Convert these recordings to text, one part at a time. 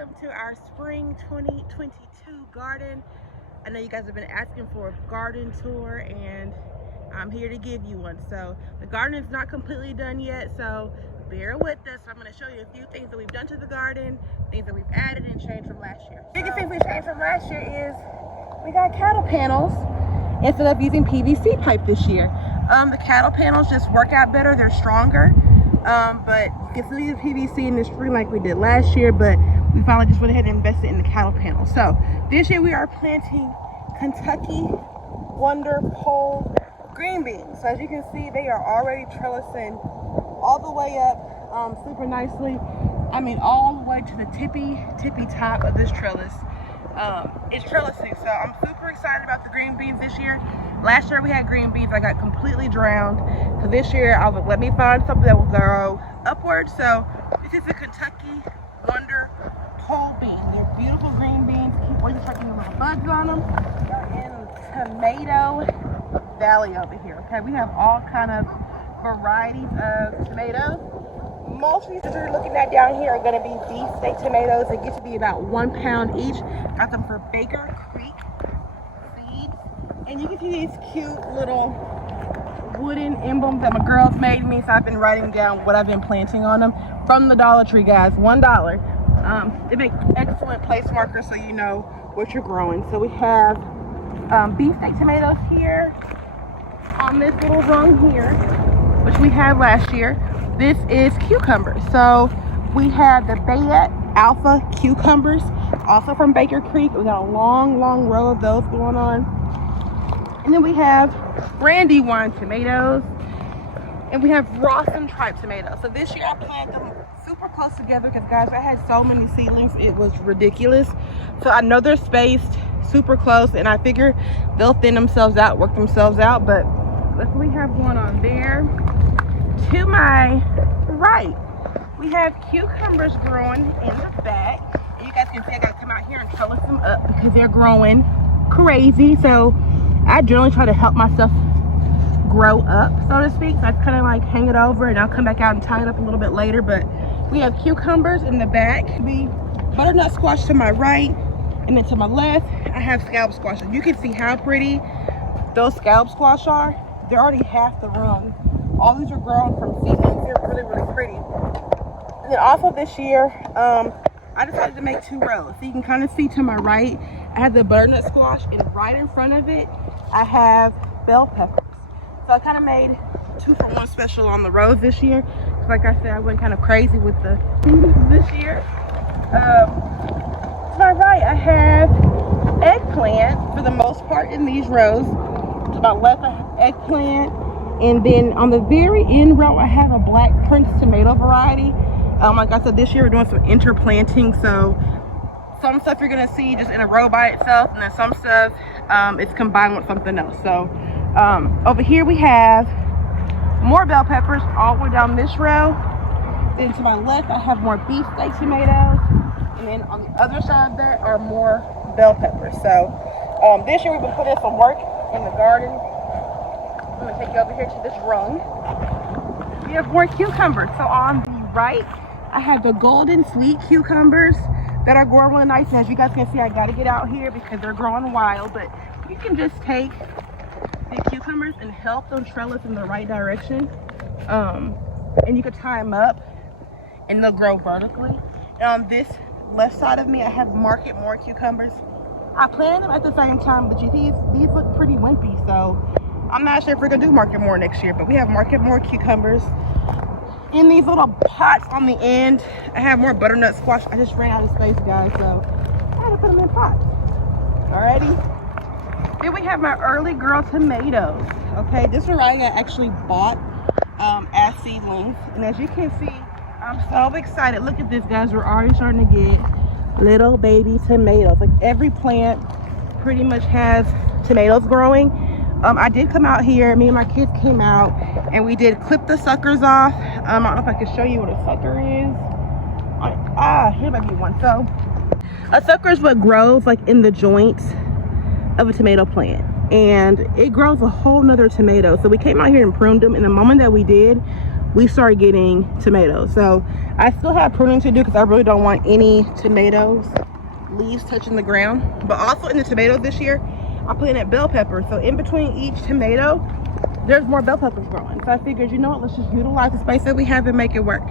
welcome to our spring 2022 garden. I know you guys have been asking for a garden tour and I'm here to give you one. So the garden is not completely done yet, so bear with us. I'm going to show you a few things that we've done to the garden, things that we've added and changed from last year. The biggest thing we changed from last year is we got cattle panels instead of using PVC pipe this year. The cattle panels just work out better, they're stronger. But you can still use PVC in the spring like we did last year, but we finally just went ahead and invested in the cattle panel. So this year we are planting Kentucky Wonder Pole green beans. So as you can see, they are already trellising all the way up super nicely. I mean, all the way to the tippy top of this trellis. It's trellising, so I'm super excited about the green beans this year. Last year we had green beans, I got completely drowned. So this year I was like, let me find something that will grow upwards. So this is a Kentucky Wonder Pole bean. They're beautiful green beans. Keep always checking the little bugs on them. They're in Tomato Valley over here. Okay, we have all kind of varieties of tomatoes. Most of these that you're looking at down here are going to be beefsteak tomatoes. They get to be about 1 pound each. Got them for Baker Creek seeds. And you can see these cute little wooden emblems that my girls made me. So I've been writing down what I've been planting on them from the Dollar Tree, guys. $1. They make excellent place markers so you know what you're growing. So we have beefsteak tomatoes here on this little rung here, which we had last year. This is cucumbers. So we have the Bayette Alpha cucumbers, also from Baker Creek. We got a long row of those going on. And then we have Brandywine tomatoes, and we have Rawson Tripe tomatoes. So this year I planted them super close together because, guys, I had so many seedlings, it was ridiculous. So I know they're spaced super close, and I figure they'll thin themselves out, work themselves out. But look what we have going on there. To my right, we have cucumbers growing in the back. And you guys can see I gotta come out here and trellis them up because they're growing crazy. So I generally try to help myself grow up, so to speak. So I kind of like hang it over and I'll come back out and tie it up a little bit later. But we have cucumbers in the back. The butternut squash to my right, and then to my left, I have scallop squash. You can see how pretty those scallop squash are. They're already half the rung. All these are grown from seedlings. They're really pretty. And then also this year, I decided to make 2 rows. So you can kind of see to my right, I have the butternut squash, and right in front of it, I have bell peppers. So I kind of made 2-for-1 special on the rows this year. Like I said, I went kind of crazy with the this year. To my right, I have eggplant for the most part in these rows. To my left, I have eggplant. And then on the very end row, I have a Black Prince tomato variety. Like I said, this year we're doing some interplanting. So some stuff you're gonna see just in a row by itself, and then some stuff it's combined with something else. So over here we have more bell peppers all the way down this row. Then to my left, I have more beefsteak tomatoes. And then on the other side there are more bell peppers. So this year we've been putting some work in the garden. I'm gonna take you over here to this rung. We have more cucumbers. So on the right, I have the golden sweet cucumbers that are growing really nice. And as you guys can see, I gotta get out here because they're growing wild. But you can just take the cucumbers and help them trellis in the right direction. And you can tie them up and they'll grow vertically. And on this left side of me, I have Market More cucumbers. I planted them at the same time, but you see, these look pretty wimpy. So I'm not sure if we're gonna do Market More next year, but we have Market More cucumbers. In these little pots on the end, I have more butternut squash. I just ran out of space, guys, so I had to put them in pots. Alrighty. Then we have my early girl tomatoes. Okay, this variety I actually bought as seedlings. And as you can see, I'm so excited. Look at this, guys. We're already starting to get little baby tomatoes. Like every plant pretty much has tomatoes growing. I did come out here, me and my kids came out and we did clip the suckers off. I don't know if I can show you what a sucker is. Here might be one. So a sucker is what grows like in the joints of a tomato plant, and it grows a whole nother tomato. So we came out here and pruned them, and the moment that we did, we started getting tomatoes. So I still have pruning to do because I really don't want any tomatoes leaves touching the ground. But also in the tomatoes this year, I planted bell peppers. So in between each tomato, there's more bell peppers growing. So I figured, you know what, let's just utilize the space that we have and make it work.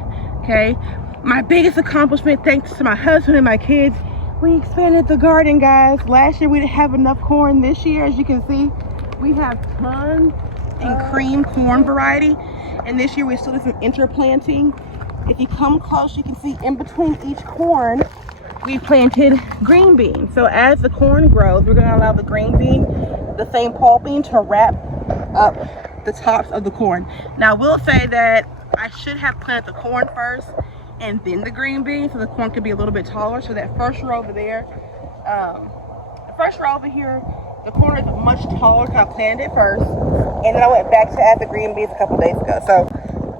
Okay, my biggest accomplishment, thanks to my husband and my kids, we expanded the garden, guys. Last year we didn't have enough corn. This year, as you can see, we have tons in cream corn variety, and this year we still did some interplanting. If you come close, you can see in between each corn we planted green beans. So as the corn grows, we're going to allow the green bean, the same pole bean, to wrap up the tops of the corn. Now I will say that I should have planted the corn first and then the green beans, so the corn could be a little bit taller. So that first row over there, the first row over here, the corn is much taller because I planted it first, and then I went back to add the green beans a couple days ago. So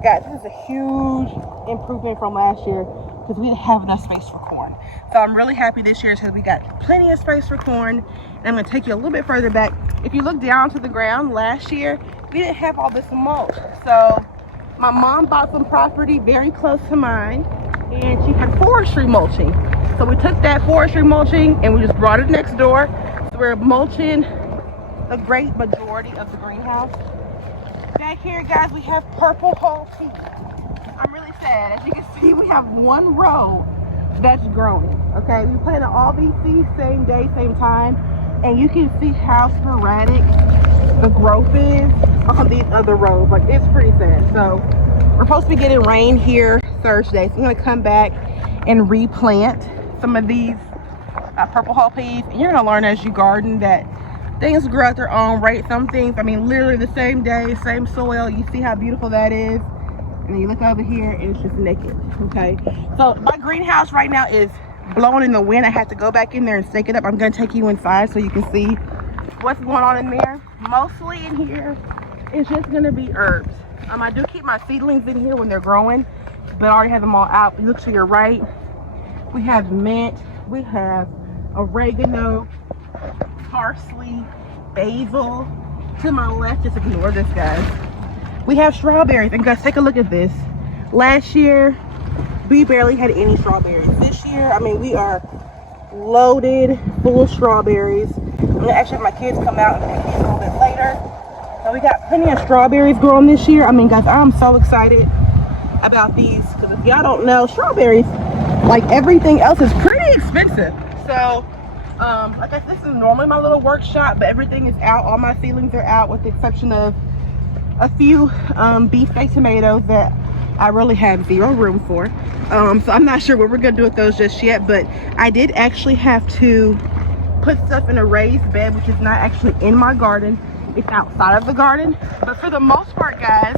guys, this is a huge improvement from last year because we didn't have enough space for corn. So I'm really happy this year because we got plenty of space for corn. And I'm going to take you a little bit further back. If you look down to the ground, last year we didn't have all this mulch. So my mom bought some property very close to mine, and she had forestry mulching. So we took that forestry mulching and we just brought it next door. So we're mulching the great majority of the greenhouse. Back here, guys, we have purple hull tea. I'm really sad. As you can see, we have one row that's growing. Okay, we planted all these seeds same day, same time, and you can see how sporadic the growth is on these other rows. Like, it's pretty sad. So we're supposed to be getting rain here Thursday, so I'm going to come back and replant some of these purple hull peas. And you're going to learn as you garden that things grow at their own rate. Some things, I mean, literally the same day, same soil. You see how beautiful that is. And then you look over here and it's just naked. Okay, so my greenhouse right now is blowing in the wind. I have to go back in there and stake it up. I'm going to take you inside so you can see what's going on in there. Mostly in here it's just going to be herbs. I do keep my seedlings in here when they're growing, but I already have them all out. You look to your right, we have mint, we have oregano, parsley, basil. To my left, just ignore this, guys, we have strawberries. And guys, take a look at this. Last year we barely had any strawberries. This year, I mean, we are loaded full of strawberries. I'm gonna actually have my kids come out and pick these a little bit later. So we got plenty of strawberries growing this year. I mean, guys, I'm so excited about these because if y'all don't know, strawberries, like everything else, is pretty expensive. So like I said, this is normally my little workshop, but everything is out. All my seedlings are out with the exception of a few beefsteak tomatoes that I really have zero room for. So I'm not sure what we're gonna do with those just yet, but I did actually have to put stuff in a raised bed, which is not actually in my garden. It's outside of the garden. But for the most part, guys,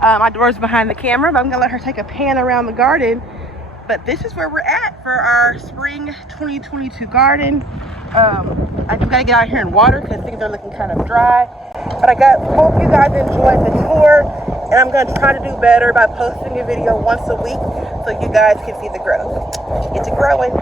my daughter's behind the camera, but I'm gonna let her take a pan around the garden. But this is where we're at for our spring 2022 garden. I do gotta get out here and water because things are looking kind of dry. But hope you guys enjoyed the tour, and I'm gonna try to do better by posting a video once a week so you guys can see the growth. It's growing.